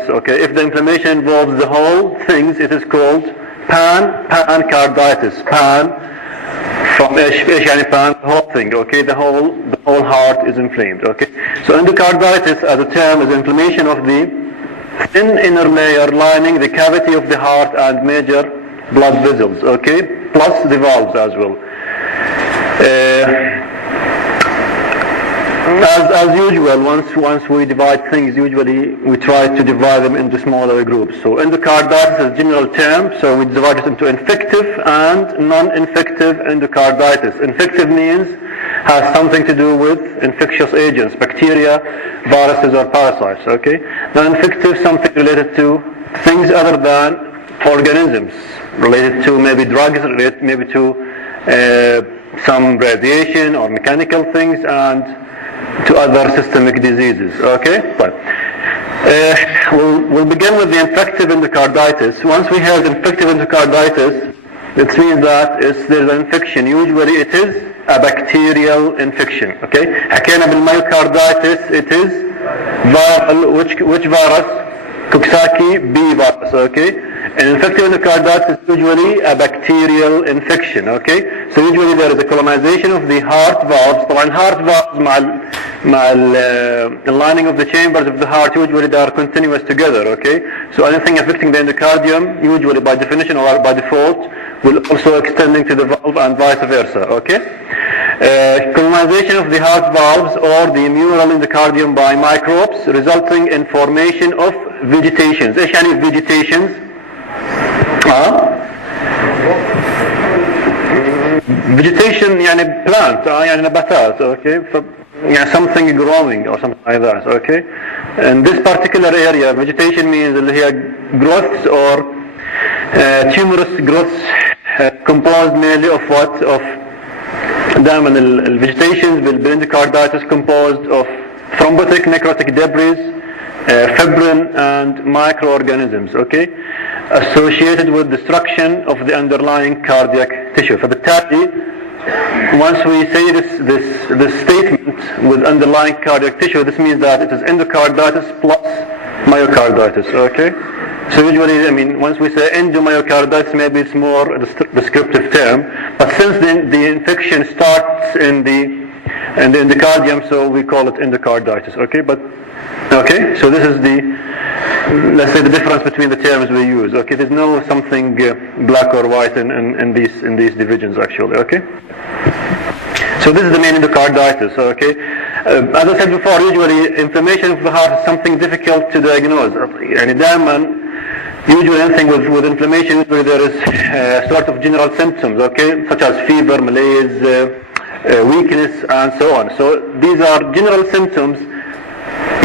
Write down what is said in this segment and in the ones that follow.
Okay, if the inflammation involves the whole things, it is called pancarditis. Pan from ايش يعني pan? The whole thing. Okay, the whole heart is inflamed. Okay, so endocarditis as a term is inflammation of the thin inner layer lining the cavity of the heart and major blood vessels. Okay, plus the valves as well. As usual, once we divide things, usually we try to divide them into smaller groups. So endocarditis is a general term, so we divide it into infective and non-infective endocarditis. Infective means has something to do with infectious agents, bacteria, viruses or parasites. Okay. Non-infective, something related to things other than organisms, related to maybe drugs, related maybe to some radiation or mechanical things, and to other systemic diseases. Okay, but we'll begin with the infective endocarditis. Once we have infective endocarditis, it means that there's an infection. Usually it is a bacterial infection. Okay, حكينا بالمyocarditis, it is viral. Which virus? Coxsackie B virus. Okay. And infective endocarditis is usually a bacterial infection. Okay, so usually there is a colonization of the heart valves. طبعا heart valves مع the lining of the chambers of the heart, usually they are continuous together. Okay, so anything affecting the endocardium, usually by definition or by default, will also extending to the valve and vice versa. Okay, colonization of the heart valves or the mural endocardium by microbes, resulting in formation of vegetations. ايش يعني vegetations؟ vegetation يعني plant, يعني نباتات. Okay, يعني something growing or something like that. Okay, in this particular area, vegetation means اللي هي growths or tumorous growths composed mainly of what? Of دائما vegetations بالendocarditis composed of thrombotic necrotic debris, fibrin and microorganisms. Okay, associated with destruction of the underlying cardiac tissue. فبالتالي once we say this statement with underlying cardiac tissue, this means that it is endocarditis plus myocarditis. Okay, so usually, I mean, once we say endomyocarditis, maybe it's more a descriptive term, but since the infection starts in the endocardium, so we call it endocarditis. Okay, but okay, so this is let's say the difference between the terms we use. Okay, there's no something black or white in these divisions actually. Okay, so this is the main endocarditis. Okay, as I said before, usually inflammation of the heart is something difficult to diagnose. يعني دائما usually anything with inflammation, usually there is sort of general symptoms. Okay, such as fever, malaise, weakness, and so on. So these are general symptoms.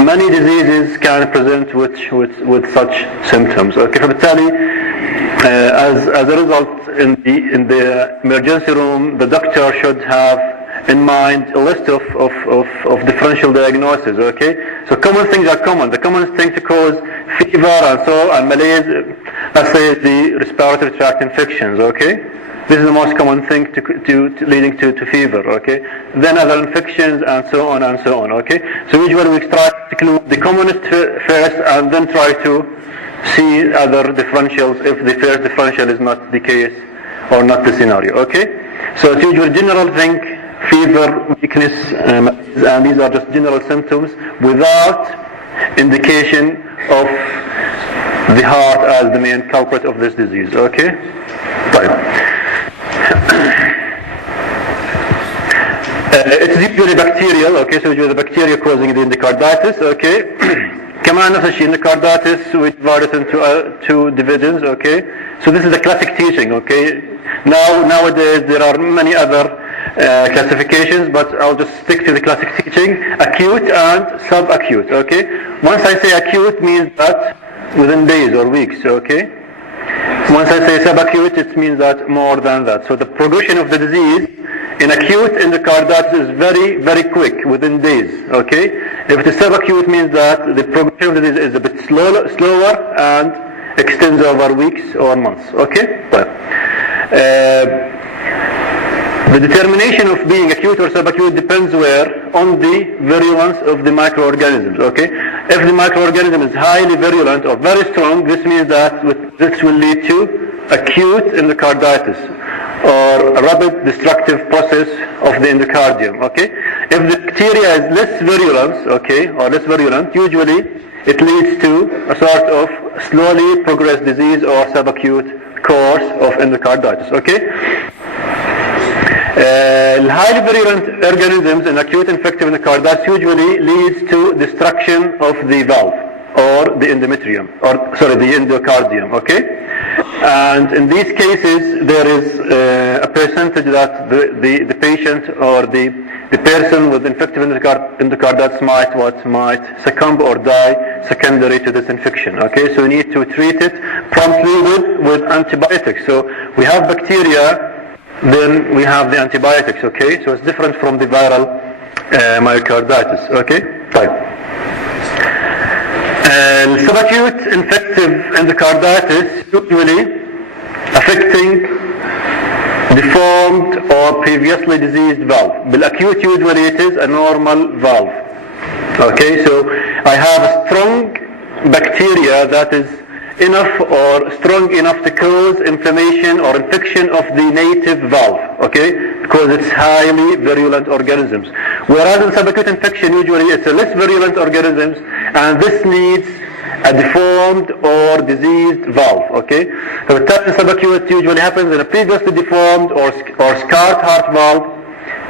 Many diseases can present with such symptoms. Okay, فبالتالي as a result in the emergency room, the doctor should have in mind a list of differential diagnoses. Okay, so common things are common. The common thing to cause fever and so and malaise, let's say the respiratory tract infections. Okay, this is the most common thing to leading to fever. Okay, then other infections and so on and so on. Okay, so usually we try to include the commonest first and then try to see other differentials if the first differential is not the case or not the scenario. Okay, so it's usually general thing, fever, weakness, and these are just general symptoms without indication of the heart as the main culprit of this disease. Okay, right. It's usually bacterial. Okay, so usually the bacteria causing the endocarditis. Okay, كمان نفس الشيء endocarditis we divide it into two divisions. Okay, so this is the classic teaching. Okay, nowadays there are many other classifications, but I'll just stick to the classic teaching: acute and subacute. Okay, once I say acute means that within days or weeks. Okay, once I say subacute, it means that more than that. So the progression of the disease in acute endocarditis is very, very quick, within days. Okay, if it is subacute, means that the progression of the disease is a bit slower and extends over weeks or months. Okay, well, the determination of being acute or subacute depends where on the virulence of the microorganisms. Okay, If the microorganism is highly virulent or very strong, this means that this will lead to acute endocarditis or a rapid destructive process of the endocardium. Okay. If the bacteria is less virulent, okay, or less virulent, usually it leads to a sort of slowly progress disease or subacute course of endocarditis. Okay. Highly virulent organisms in acute infective endocarditis usually leads to destruction of the valve or the endometrium, or sorry, the endocardium. Okay, and in these cases there is a percentage that the patient or the person with infective endocarditis might succumb or die secondary to this infection. Okay, so we need to treat it promptly with antibiotics. So we have bacteria, then we have the antibiotics. Okay, so it's different from the viral myocarditis. Okay, right. Subacute infective endocarditis usually affecting deformed or previously diseased valve. بالacute usually it is a normal valve. Okay, so I have a strong bacteria that is enough or strong enough to cause inflammation or infection of the native valve, okay, because it's highly virulent organisms. Whereas in subacute infection usually it's a less virulent organisms, and this needs a deformed or diseased valve, okay. So the type of subacute usually happens in a previously deformed or scarred heart valve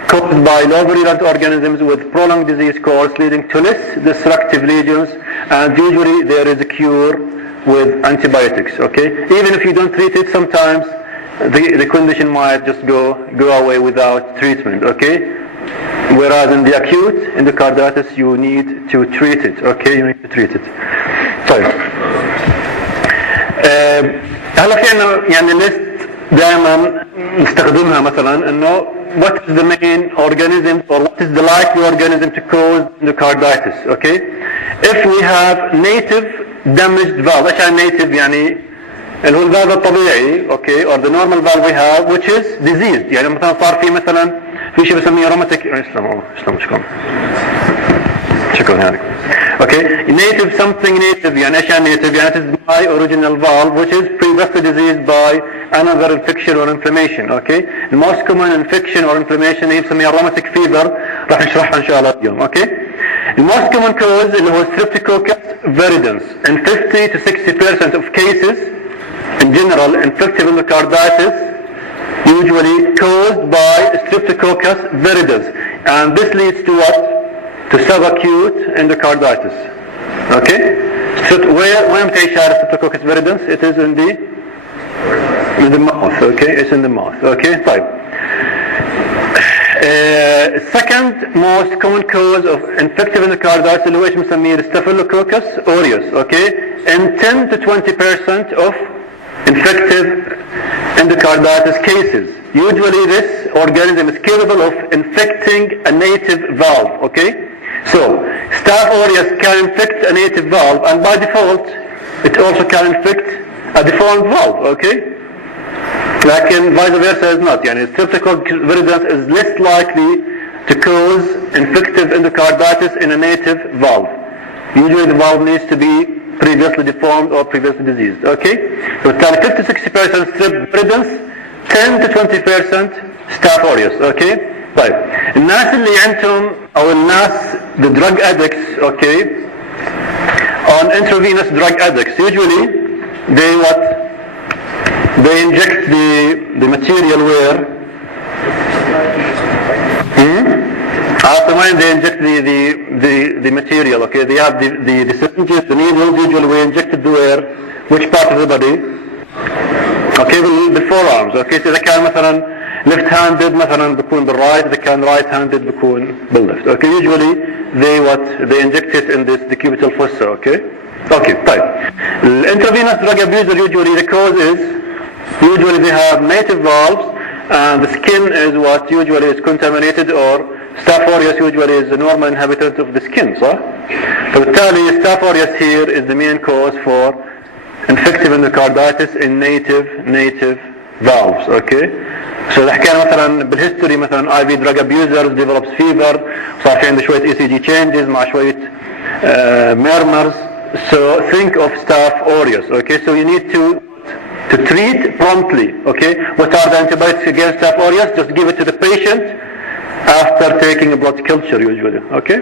caused by low virulent organisms with prolonged disease course leading to less destructive lesions, and usually there is a cure with antibiotics. Okay, even if you don't treat it, sometimes the condition might just go away without treatment. Okay, whereas in the acute endocarditis you need to treat it. Okay, you need to treat it. طيب هلا في عنا يعني list دائما نستخدمها مثلا انه what is the main organism or what is the likely organism to cause endocarditis. Okay, if we have native damaged valve. ايش يعني native؟ يعني اللي هو الفالف الطبيعي. اوكي، or the normal valve we have which is diseased. يعني مثلا صار في مثلا في شيء بسميه روماتيك. اسلام شكرا يعني. اوكي، native something native. يعني ايش يعني native؟ يعني it is my original valve which is previously diseased by another infection or inflammation. اوكي، the most common infection or inflammation هي بسميها روماتيك fever، راح نشرحها ان شاء الله اليوم. اوكي، the most common cause اللي هو Streptococcus viridans. In 50 to 60% of cases in general infective endocarditis usually caused by Streptococcus viridans, and this leads to what? To subacute endocarditis. Okay, so when we take Streptococcus viridans, it is in the mouth. Okay, it's in the mouth. Okay, طيب. Second most common cause of infective endocarditis اللي هو ايش بنسميه Staphylococcus aureus. Okay, in 10 to 20% of infective endocarditis cases, usually this organism is capable of infecting a native valve. Okay, so Staph aureus can infect a native valve, and by default it also can infect a deformed valve. Okay, لكن vice versa is not. يعني Streptococcus viridans is less likely to cause infective endocarditis in a native valve. Usually the valve needs to be previously deformed or previously diseased. Okay, so 50 to 60% Strep viridans, 10 to 20% Staph aureus. Okay, طيب الناس اللي عندهم او الناس the drug addicts, okay, on intravenous drug addicts, usually they inject the material where after when they inject the material. Okay, they have the syringes, the needles. Usually we injected where, which part of the body? Okay, the forearms. Okay, so إذا كان مثلا left handed مثلا بيكون بالرايت، إذا كان right handed بيكون بالleft. Okay, usually they inject it in this decubital fossa. Okay, طيب. Intravenous drug abuser usually the cause is usually they have native valves, and the skin is what usually is contaminated, or Staph aureus usually is the normal inhabitant of the skin, صح؟ فبالتالي Staph aureus here is the main cause for infective endocarditis in native valves. Okay, so إذا حكينا مثلا بالهيستوري مثلا IV drug abusers develops fever، صار في عنده شوية ECG changes مع شوية murmurs. So think of staph aureus. Okay, so you need to treat promptly. Okay, what are the antibiotics against staph aureus? Just give it to the patient after taking a blood culture usually. Okay.